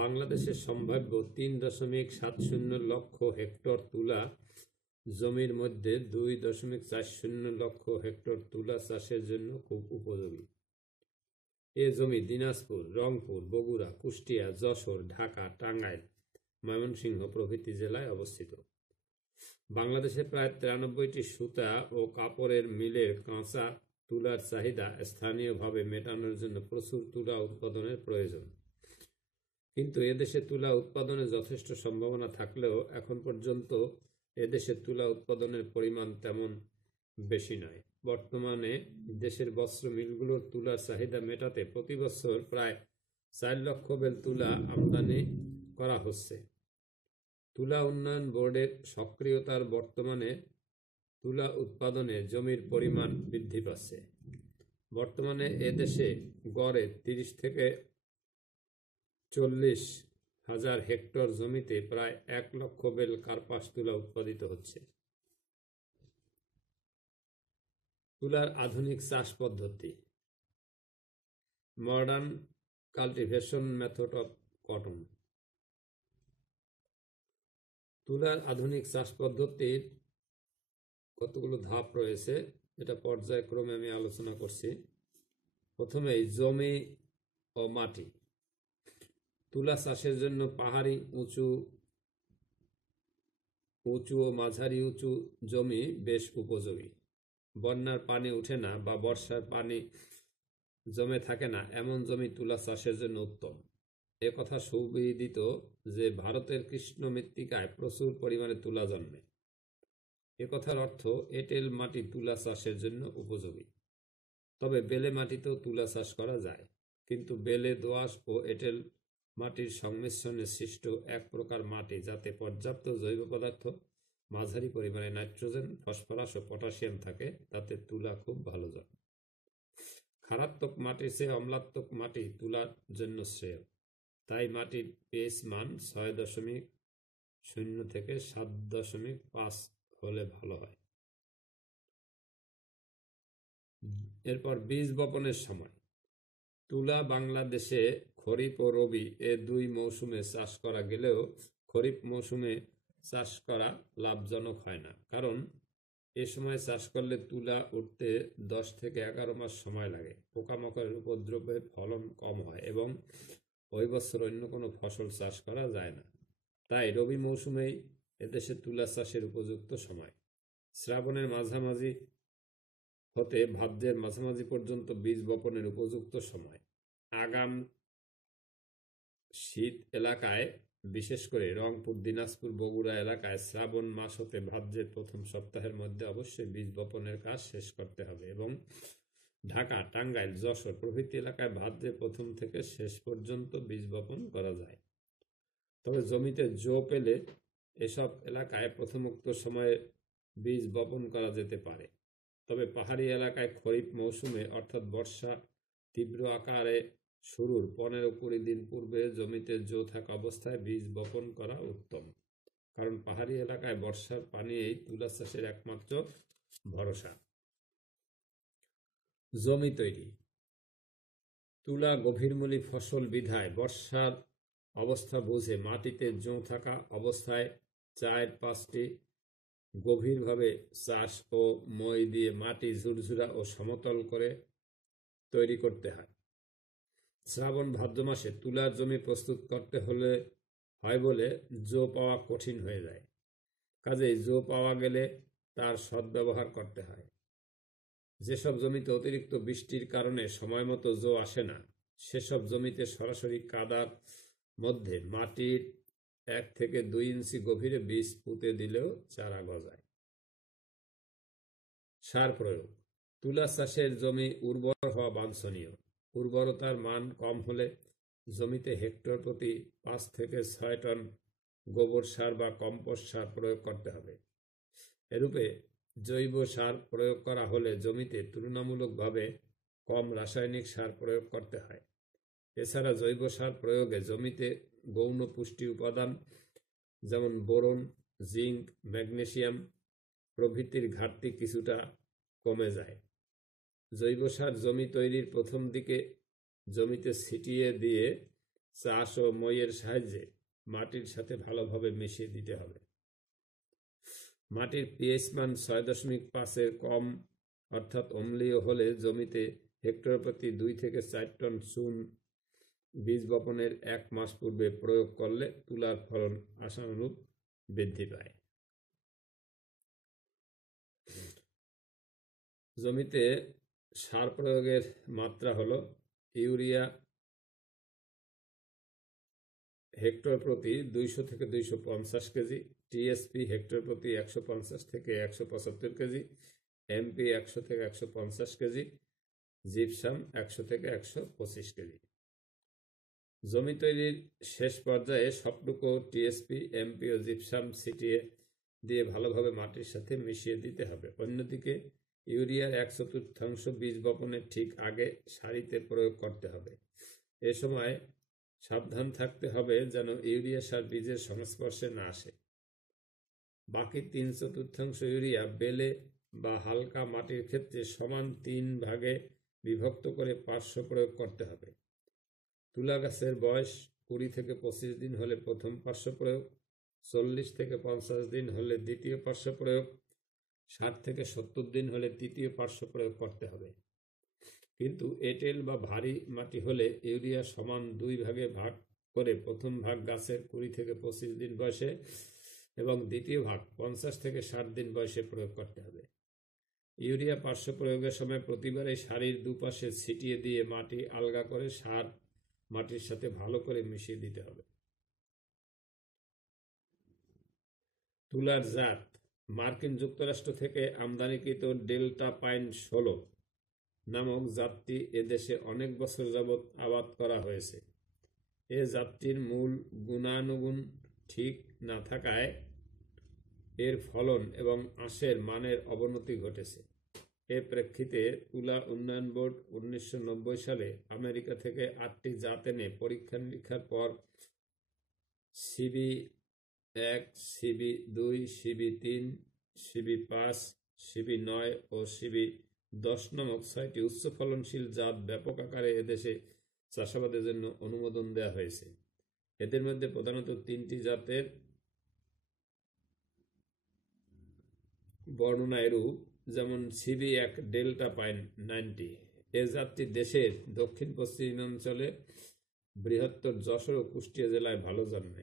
বাংলাদেশের সম্ভাব্য 3.70 লক্ষ হেক্টর তুলা জমির মধ্যে 2.40 লক্ষ হেক্টর তুলা চাষের জন্য খুব উপযোগী। এ জমি দিনাজপুর, রংপুর, বগুড়া, কুষ্টিয়া, যশোর, ঢাকা, টাঙ্গাইল, ময়মনসিংহ প্রভৃতি জেলায় অবস্থিত। বাংলাদেশে প্রায় 93টি সুতা ও কাপড়ের মিলের কাঁচা তুলার চাহিদা স্থানীয়ভাবে মেটানোর জন্য প্রচুর তুলা উৎপাদনের প্রয়োজন। কিন্তু এদেশে তুলা উৎপাদনে যথেষ্ট সম্ভাবনা থাকলেও এখন পর্যন্ত এদেশে তুলা উৎপাদনের পরিমাণ তেমন বেশি নয়। বর্তমানে দেশের বস্ত্র মিলগুলোর তুলার চাহিদা মেটাতে প্রতি বছর প্রায় 4 লক্ষ বেল তুলা আমদানি করা হচ্ছে। তুলা উন্নয়ন বোর্ডের সক্রিয়তার বর্তমানে তুলা উৎপাদনে জমির পরিমাণ বৃদ্ধি পাচ্ছে। বর্তমানে এদেশে গড়ে 30 থেকে 40 হাজার হেক্টর জমিতে প্রায় 1 লক্ষ বেল কার্পাস তুলা উৎপাদিত হচ্ছে। তুলার আধুনিক চাষ পদ্ধতি, modern cultivation method of cotton. তুলার আধুনিক চাষ পদ্ধতির কতগুলো ধাপ রয়েছে, এটা পর্যায়ক্রমে আমি আলোচনা করছি। প্রথমেই জমি ও মাটি। তুলা চাষের জন্য পাহাড়ি, উঁচু ও মাঝারি উঁচু জমি বেশ উপযোগী। বন্যার পানি উঠে না বা বর্ষার পানি জমে থাকে না এমন জমি তুলা চাষের জন্য উত্তম। একথা সুবিদিত যে ভারতের কৃষ্ণ মৃত্তিকায় প্রচুর পরিমাণে তুলা জন্মে। একথার অর্থ এঁটেল মাটি তুলা চাষের জন্য উপযোগী। তবে বেলে মাটিতেও তুলা চাষ করা যায়, কিন্তু বেলে দোআঁশ ও এঁটেল মাটির সংমিশ্রণে সৃষ্ট এক প্রকার মাটি যাতে পর্যাপ্ত জৈব পদার্থ, মাঝারি পরিমাণে নাইট্রোজেন, ফসফরাস ও পটাশিয়াম থাকে, তাতে তুলা খুব ভালো জন্মে। ক্ষারাত্মক মাটির চেয়ে অম্লাত্মক মাটি তুলার জন্য শ্রেয়। তাই মাটির পিএইচ মান 6.0 থেকে 7.5 হলে ভালো হয়। এরপর বীজ বপনের সময়। তুলা বাংলাদেশে খরিফ ও রবি এ দুই মৌসুমে চাষ করা গেলেও খরিফ মৌসুমে চাষ করা লাভজনক হয় না, কারণ এ সময় চাষ করলে তুলা উঠতে 10 থেকে 11 মাস সময় লাগে। পোকামাকড়ের উপদ্রবে ফলন কম হয় এবং ওই বছর অন্য কোনো ফসল চাষ করা যায় না। তাই রবি মৌসুমেই এদেশে তুলা চাষের উপযুক্ত সময়। শ্রাবণের মাঝামাঝি হতে ভাদ্রের মাঝামাঝি পর্যন্ত বীজ বপনের উপযুক্ত সময়। আগাম শীত এলাকায়, বিশেষ করে রংপুর, দিনাজপুর, বগুড়া এলাকায় শ্রাবণ মাস হতে ভাদ্রের প্রথম সপ্তাহের মধ্যে অবশ্যই বীজ বপনের কাজ শেষ করতে হবে এবং ঢাকা, টাঙ্গাইল, যশোর প্রভৃতি এলাকায় ভাদ্রের প্রথম থেকে শেষ পর্যন্ত বীজ বপন করা যায়। তবে জমিতে জো পেলে এসব এলাকায় প্রথমোক্ত সময়ে বীজ বপন করা যেতে পারে। তবে পাহাড়ি এলাকায় খরিফ মৌসুমে অর্থাৎ বর্ষা তীব্র আকারে শুরুর 15-20 দিন পূর্বে জমিতে জো থাকা অবস্থায় বীজ বপন করা উত্তম, কারণ পাহাড়ি এলাকায় বর্ষার পানি এই তুলা চাষের একমাত্র ভরসা। জমি তৈরি। তুলা গভীরমূলী ফসল বিধায় বর্ষার অবস্থা বুঝে মাটিতে জো থাকা অবস্থায় 4-5টি গভীরভাবে চাষ ও মই দিয়ে মাটি ঝুরঝুরা ও সমতল করে তৈরি করতে হয়। শ্রাবণ ভাদ্র মাসে তুলার জমি প্রস্তুত করতে হয় বলে জো পাওয়া কঠিন হয়ে যায়। কাজেই জো পাওয়া গেলে তার সদ্ব্যবহার করতে হয়। যেসব জমিতে অতিরিক্ত বৃষ্টির কারণে সময় মতো জো আসে না, সেসব জমিতে সরাসরি কাদার মধ্যে মাটির 1 থেকে 2 ইঞ্চি গভীরে বীজ পুঁতে দিলেও চারা গজায়। সার প্রয়োগ। তুলা চাষের জমি উর্বর হওয়া বাঞ্ছনীয়। উর্বরতার মান কম হলে জমিতে হেক্টর প্রতি 5 থেকে 6 টন গোবর সার বা কম্পোস্ট সার প্রয়োগ করতে হবে। এরূপে জৈব সার প্রয়োগ করা হলে জমিতে তুলনামূলকভাবে কম রাসায়নিক সার প্রয়োগ করতে হয়। এছাড়া জৈব সার প্রয়োগে জমিতে গৌণ পুষ্টি উপাদান যেমন বোরন, জিঙ্ক, ম্যাগনেসিয়াম প্রভৃতির ঘাটতি কিছুটা কমে যায়। জৈব সার জমি তৈরির প্রথম দিকে জমিতে ছিটিয়ে দিয়ে চাষ ও মইয়ের সাহায্যে মাটির সাথে ভালোভাবে মিশিয়ে দিতে হবে। মাটির পিএইচ মান 6.5-এর কম অর্থাৎ অম্লীয় হলে জমিতে হেক্টর প্রতি 2 থেকে 4 টন চুন বীজ বপনের 1 মাস পূর্বে প্রয়োগ করলে তুলার ফলন আশানুরূপ বৃদ্ধি পায়। জমিতে সার প্রয়োগের মাত্রা হলো ইউরিয়া হেক্টর প্রতি 200 থেকে 250 কেজি, টিএসপি হেক্টর প্রতি 150 থেকে 175 কেজি, এমপি 100 থেকে 150 কেজি, জিপসাম 100 থেকে 125 কেজি। জমি তৈরির শেষ পর্যায়ে সবটুকু টিএসপি, এমপি ও জিপসাম ছিটিয়ে দিয়ে ভালোভাবে মাটির সাথে মিশিয়ে দিতে হবে। অন্যদিকে ইউরিয়ার 1/4 বীজ বপনের ঠিক আগে সারিতে প্রয়োগ করতে হবে। এ সময় সাবধান থাকতে হবে যেন ইউরিয়া সার বীজের সংস্পর্শে না আসে। বাকি 3/4 ইউরিয়া বেলে বা হালকা মাটির ক্ষেত্রে সমান 3 ভাগে বিভক্ত করে পার্শ্ব প্রয়োগ করতে হবে। তুলা গাছের বয়স 20 থেকে 25 দিন হলে প্রথম পার্শ্ব প্রয়োগ, 40 থেকে 50 দিন হলে দ্বিতীয় পার্শ্ব প্রয়োগ, 60 থেকে 70 দিন হলে তৃতীয় পার্শ্ব প্রয়োগ করতে হবে। কিন্তু এঁটেল বা ভারী মাটি হলে ইউরিয়া সমান 2 ভাগে ভাগ করে প্রথম ভাগ গাছের 20 থেকে 25 দিন বয়সে এবং দ্বিতীয় ভাগ 50 থেকে 60 দিন বয়সে প্রয়োগ করতে হবে। ইউরিয়া পার্শ্ব প্রয়োগের সময় প্রতিবারে সারির দুপাশে ছিটিয়ে দিয়ে মাটি আলগা করে সার মাটির সাথে ভালো করে মিশিয়ে দিতে হবে। তুলার জাত। মার্কিন যুক্তরাষ্ট্র থেকে আমদানিকৃত ডেল্টা পাইন 16 নামক জাতটি এদেশে অনেক বছর যাবৎ আবাদ করা হয়েছে। এ জাতটির মূল গুণানুগুণ ঠিক না থাকায় এর ফলন এবং আঁশের মানের অবনতি ঘটেছে। এ প্রেক্ষিতে তুলা উন্নয়ন বোর্ড 1990 সালে আমেরিকা থেকে 8টি জাত এনে পরীক্ষা নিরীক্ষার পর CB1, CB2, CB3, CB5, CB9 ও CB10 নামক 6টি উচ্চ ফলনশীল জাত ব্যাপক আকারে এদেশে চাষাবাদের জন্য অনুমোদন দেওয়া হয়েছে। এদের মধ্যে প্রধানত 3টি জাতের বর্ণনা এরূপ, যেমন CB1 ডেল্টা পাইন 90। এ জাতটি দেশের দক্ষিণ পশ্চিমাঞ্চলে বৃহত্তর যশোর ও কুষ্টিয়া জেলায় ভালো জন্মে।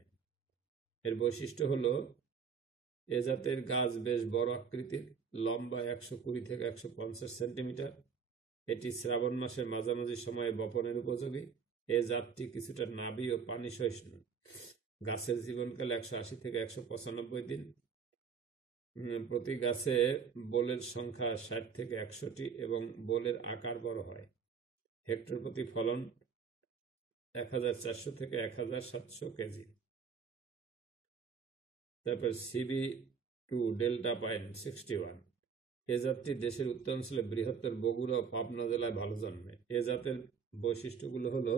এর বৈশিষ্ট্য হলো এ জাতের গাছ বেশ বড় আকৃতির, লম্বা 120 থেকে 150 সেন্টিমিটার। এটি শ্রাবণ মাসের মাঝামাঝি সময়ে বপনের উপযোগী। এ জাতটি কিছুটা নাবি ও পানি সহিষ্ণু। গাছের জীবনকাল 180 থেকে 195 দিন। প্রতি গাছে বোলের সংখ্যা 60 থেকে 100টি এবং বোলের আকার বড় হয়। হেক্টর প্রতি ফলন 1400 থেকে 1700 কেজি। তারপর CB2 ডেল্টা পাইন 61। এ জাতটি দেশের উত্তরাঞ্চলে বৃহত্তর বগুড়া ও পাবনা জেলায় ভালো জন্মে। এ জাতের বৈশিষ্ট্যগুলো হলো,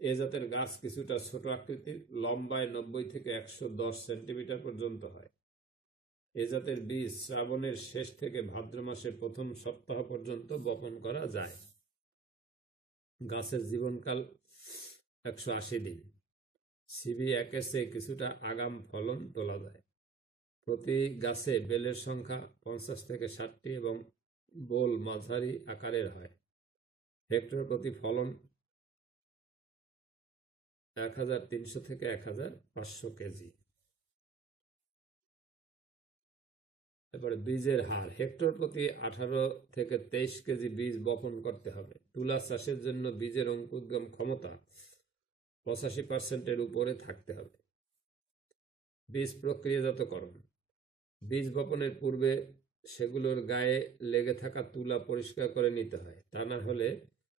এ জাতের গাছ কিছুটা ছোট আকৃতির, লম্বায় 90 থেকে 110 সেন্টিমিটার পর্যন্ত হয়। এ জাতের বীজ শ্রাবণের শেষ থেকে ভাদ্র মাসের প্রথম সপ্তাহ পর্যন্ত বপন করা যায়। গাছের জীবনকাল 180 দিন। CB1 এর চেয়ে কিছুটা আগাম ফলন তোলা যায়। প্রতি গাছে বেলের সংখ্যা 50 থেকে 60টি এবং বোল মাঝারি আকারের হয়। হেক্টর প্রতি ফলন 1300 থেকে 1500 কেজি। তারপরে বীজের হার। হেক্টর প্রতি 18 থেকে 23 কেজি বীজ বপন করতে হবে। তুলা চাষের জন্য বীজের অঙ্কুরোদ্গম ক্ষমতা 85% উপরে থাকতে হবে। বীজ প্রক্রিয়াজাতকরণ। বীজ বপনের পূর্বে সেগুলোর গায়ে লেগে থাকা তুলা পরিষ্কার করে নিতে হয়। তা না হলে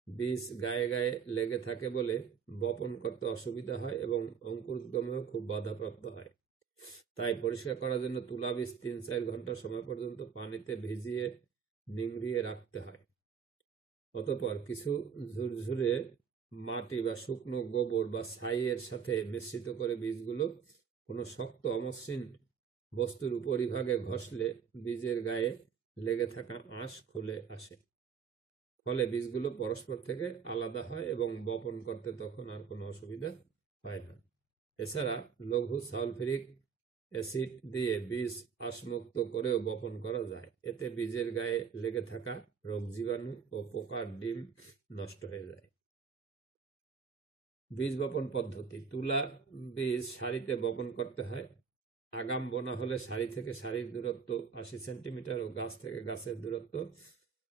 বীজ গায়ে গায়ে লেগে থাকে বলে বপন করতে অসুবিধা হয় এবং অঙ্কুরোদ্গমেও খুব বাধাপ্রাপ্ত হয়। তাই পরিষ্কার করার জন্য তুলা বীজ 3-4 ঘন্টা সময় পর্যন্ত পানিতে ভিজিয়ে নিংড়িয়ে রাখতে হয়। অতঃপর কিছু ঝুরঝুরে মাটি বা শুকনো গোবর বা ছাইয়ের সাথে মিশ্রিত করে বীজগুলো কোনো শক্ত অমসৃণ বস্তুর উপরিভাগে ঘষলে বীজের গায়ে লেগে থাকা আঁশ খুলে আসে। ফলে বীজগুলো পরস্পর থেকে আলাদা হয় এবং বপন করতে তখন আর কোনো অসুবিধা হয় না। এছাড়া লঘু সালফিউরিক অ্যাসিড দিয়ে বীজ আঁশমুক্ত করেও বপন করা যায়। এতে বীজের গায়ে লেগে থাকা রোগ জীবাণু ও পোকার ডিম নষ্ট হয়ে যায়। বীজ বপন পদ্ধতি। তুলা বীজ সারিতে বপন করতে হয়। আগাম বোনা হলে সারি থেকে সারির দূরত্ব 80 সেন্টিমিটার ও গাছ থেকে গাছের দূরত্ব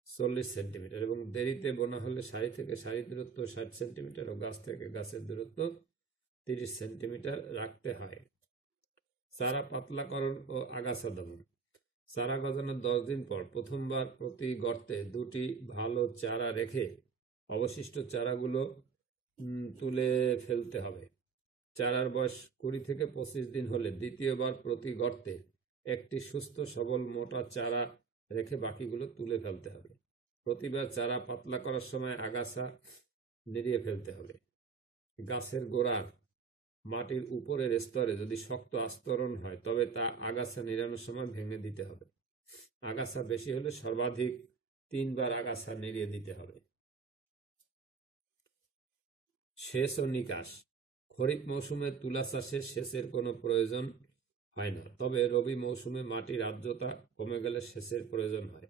40 সেন্টিমিটার এবং দেরিতে বোনা হলে সারি থেকে সারির দূরত্ব 60 সেন্টিমিটার ও গাছ থেকে গাছের দূরত্ব 30 সেন্টিমিটার রাখতে হয়। চারা পাতলাকরণ ও আগাছা দমন। চারা গজানোর 10 দিন পর প্রথমবার প্রতি গর্তে 2টি ভালো চারা রেখে অবশিষ্ট চারাগুলো তুলে ফেলতে হবে। চারার বয়স 20 থেকে 25 দিন হলে দ্বিতীয়বার প্রতি গর্তে একটি সুস্থ সবল মোটা চারা রেখে বাকিগুলো তুলে ফেলতে হবে। প্রতিবার চারা পাতলা করার সময় আগাছা নিড়িয়ে ফেলতে হবে। গাছের গোড়ার মাটির উপরের স্তরে যদি শক্ত আস্তরণ হয় তবে তা আগাছা নিড়ানোর সময় ভেঙে দিতে হবে। আগাছা বেশি হলে সর্বাধিক 3 বার আগাছা নিড়িয়ে দিতে হবে। সেচ ও নিকাশ। খরিফ মৌসুমে তুলা চাষে সেচের কোনো প্রয়োজন হয় না, তবে রবি মৌসুমে মাটির আর্দ্রতা কমে গেলে সেচের প্রয়োজন হয়।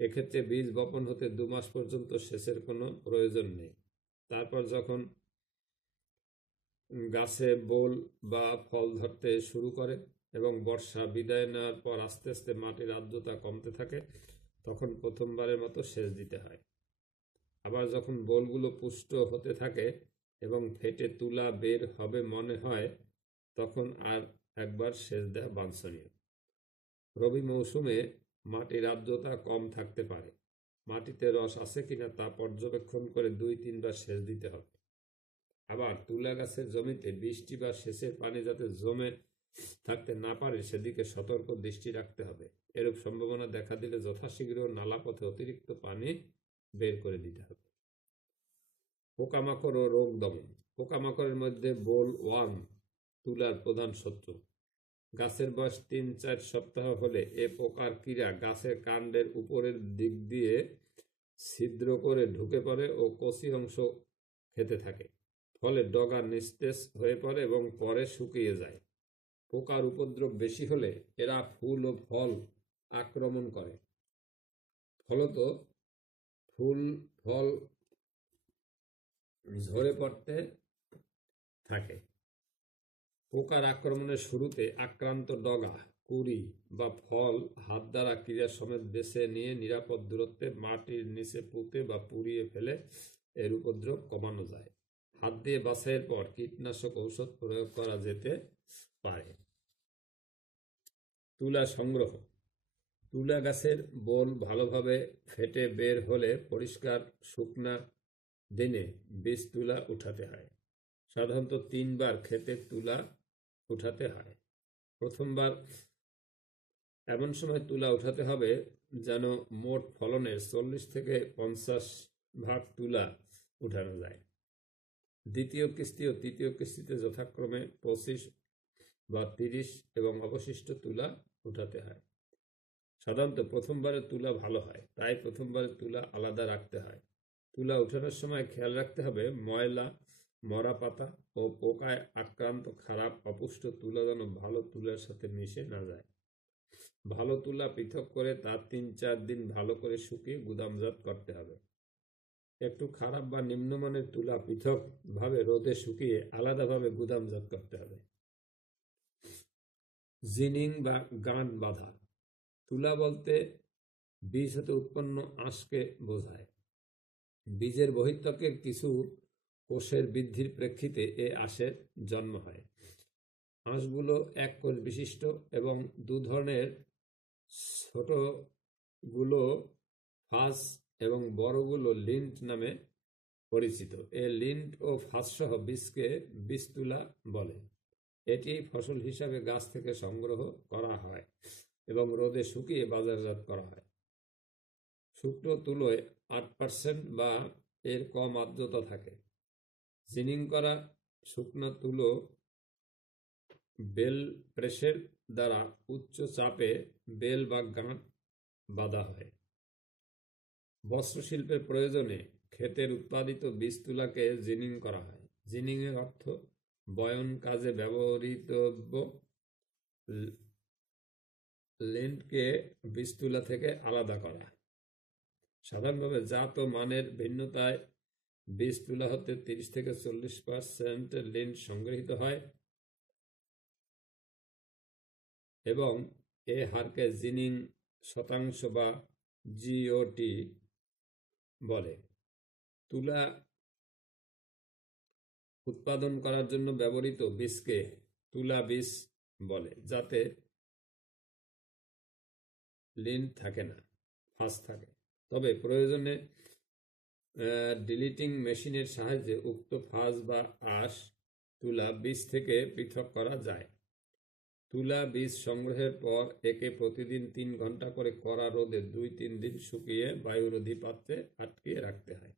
এক্ষেত্রে বীজ বপন হতে 2 মাস পর্যন্ত সেচের কোনো প্রয়োজন নেই। তারপর যখন গাছে বোল বা ফল ধরতে শুরু করে এবং বর্ষা বিদায় নেওয়ার পর আস্তে আস্তে মাটির আর্দ্রতা কমতে থাকে, তখন প্রথমবারের মতো সেচ দিতে হয়। আবার যখন বোলগুলো পুষ্ট হতে থাকে এবং ফেটে তুলা বের হবে মনে হয়, তখন আর একবার সেচ দেওয়া বাঞ্ছনীয়। রবি মৌসুমে মাটির আর্দ্রতা কম থাকতে পারে। মাটিতে রস আছে কিনা তা পর্যবেক্ষণ করে 2-3 বার সেচ দিতে হবে। আবার তুলা গাছের জমিতে বৃষ্টি বা সেচের পানি যাতে জমে থাকতে না পারে সেদিকে সতর্ক দৃষ্টি রাখতে হবে। এরূপ সম্ভাবনা দেখা দিলে যথাশীঘ্র নালা পথে অতিরিক্ত পানি বের করে দিতে হবে। পোকামাকড় ও রোগ দমন। পোকামাকড়ের মধ্যে বোল ওয়ার্ম তুলার প্রধান শত্রু। গাছের বয়স 3-4 সপ্তাহ হলে এ পোকার কীড়া গাছের কাণ্ডের উপরের দিক দিয়ে ছিদ্র করে ঢুকে পড়ে ও কচি অংশ খেতে থাকে। ফলে ডগা নিস্তেজ হয়ে পড়ে এবং পরে শুকিয়ে যায়। পোকার উপদ্রব বেশি হলে এরা ফুল ও ফল আক্রমণ করে, ফলত ফুল ফল ঝরে পড়তে থাকে। পোকার আক্রমণের শুরুতে আক্রান্ত ডগা, কুঁড়ি বা ফল হাত দ্বারা ক্রিয়া সমেত বেছে নিয়ে নিরাপদ দূরত্বে মাটির নিচে পুঁতে বা পুড়িয়ে ফেলে এর উপদ্রব কমানো যায়। হাত দিয়ে বাছাইয়ের পর কীটনাশক ঔষধ প্রয়োগ করা যেতে পারে। তুলা সংগ্রহ। তুলা গাছের বোল ভালোভাবে ফেটে বের হলে পরিষ্কার শুকনা দিনে বীজ তুলা উঠাতে হয়। সাধারণত 3 বার ক্ষেতের তুলা উঠাতে হয়। প্রথমবার এমন সময় তুলা উঠাতে হবে যেন মোট ফলনের 40 থেকে 50 ভাগ তুলা উঠানো যায়। দ্বিতীয় কিস্তি ও তৃতীয় কিস্তিতে যথাক্রমে 25 বা 30 এবং অবশিষ্ট তুলা উঠাতে হয়। সাধারণত প্রথমবারের তুলা ভালো হয়, তাই প্রথমবারের তুলা আলাদা রাখতে হয়। তুলা উঠানোর সময় খেয়াল রাখতে হবে ময়লা, মরা পাতা ও পোকায় আক্রান্ত খারাপ অপুষ্ট তুলা যেন ভালো তুলার সাথে মিশে না যায়। ভালো তুলা পৃথক করে তা 3-4 দিন ভালো করে শুকিয়ে গুদামজাত করতে হবে। একটু খারাপ বা নিম্নমানের তুলা পৃথক ভাবে রোদে শুকিয়ে আলাদাভাবে গুদামজাত করতে হবে। জিনিং বা গাঁট বাঁধা। তুলা বলতে বীজ হতে উৎপন্ন আঁশকে বোঝায়। বীজের বহিঃত্বকের কিছু কোষের বৃদ্ধির প্রেক্ষিতে এ আঁশের জন্ম হয়। আঁশগুলো এক কোষ বিশিষ্ট এবং 2 ধরনের, ছোটগুলো ফাস এবং বড়গুলো লিন্ট নামে পরিচিত। এ লিন্ট ও ফাস সহ বীজকে বীজতুলা বলে। এটি ফসল হিসাবে গাছ থেকে সংগ্রহ করা হয় এবং রোদে শুকিয়ে বাজারজাত করা হয়। শুকনো তুলোয় 8% বা এর কম আর্দ্রতা থাকে। জিনিং করা শুকনো তুলো বেল প্রেসের দ্বারা উচ্চ চাপে বেল বা গাঁট বাঁধা হয়। বস্ত্রশিল্পের প্রয়োজনে ক্ষেতের উৎপাদিত বীজ তুলাকে জিনিং করা হয়। জিনিং এর অর্থ বয়ন কাজে ব্যবহৃতব্য লিন্টকে বীজ তুলা থেকে আলাদা করা। সাধারণভাবে জাত ও মানের ভিন্নতায় বীজ তুলা হতে 30 থেকে 40% লিন্ট সংগৃহীত হয় এবং এ হারকে জিনিং শতাংশ বা জিওটি বলে। তুলা উৎপাদন করার জন্য ব্যবহৃত বীজকে তুলা বীজ বলে, যাতে লিন থাকে না, ফাঁস থাকে। তবে প্রয়োজনে ডিলিটিং মেশিনের সাহায্যে উক্ত ফাঁস বা আঁশ তুলা বীজ থেকে পৃথক করা যায়। তুলা বীজ সংগ্রহের পর একে প্রতিদিন 3 ঘন্টা করে কড়া রোদে 2-3 দিন শুকিয়ে বায়ুরোধী পাত্রে আটকিয়ে রাখতে হয়।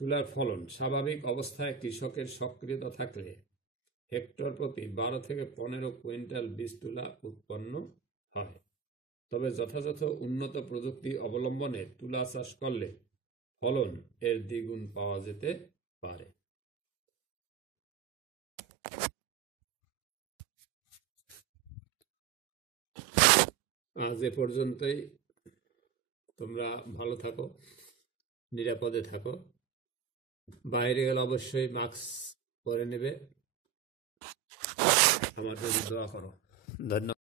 তুলার ফলন স্বাভাবিক অবস্থায় কৃষকের সক্রিয়তা থাকলে হেক্টর প্রতি 12 থেকে 15 কুইন্টাল বীজ তুলা উৎপন্ন হয়। তবে যথাযথ উন্নত প্রযুক্তি অবলম্বনে তুলা চাষ করলে ফলন এর দ্বিগুণ পাওয়া যেতে পারে। আজ এ পর্যন্তই। তোমরা ভালো থাকো, নিরাপদে থাকো। বাইরে গেলে অবশ্যই মাস্ক পরে নেবে। আমার জন্য দোয়া করো। ধন্যবাদ।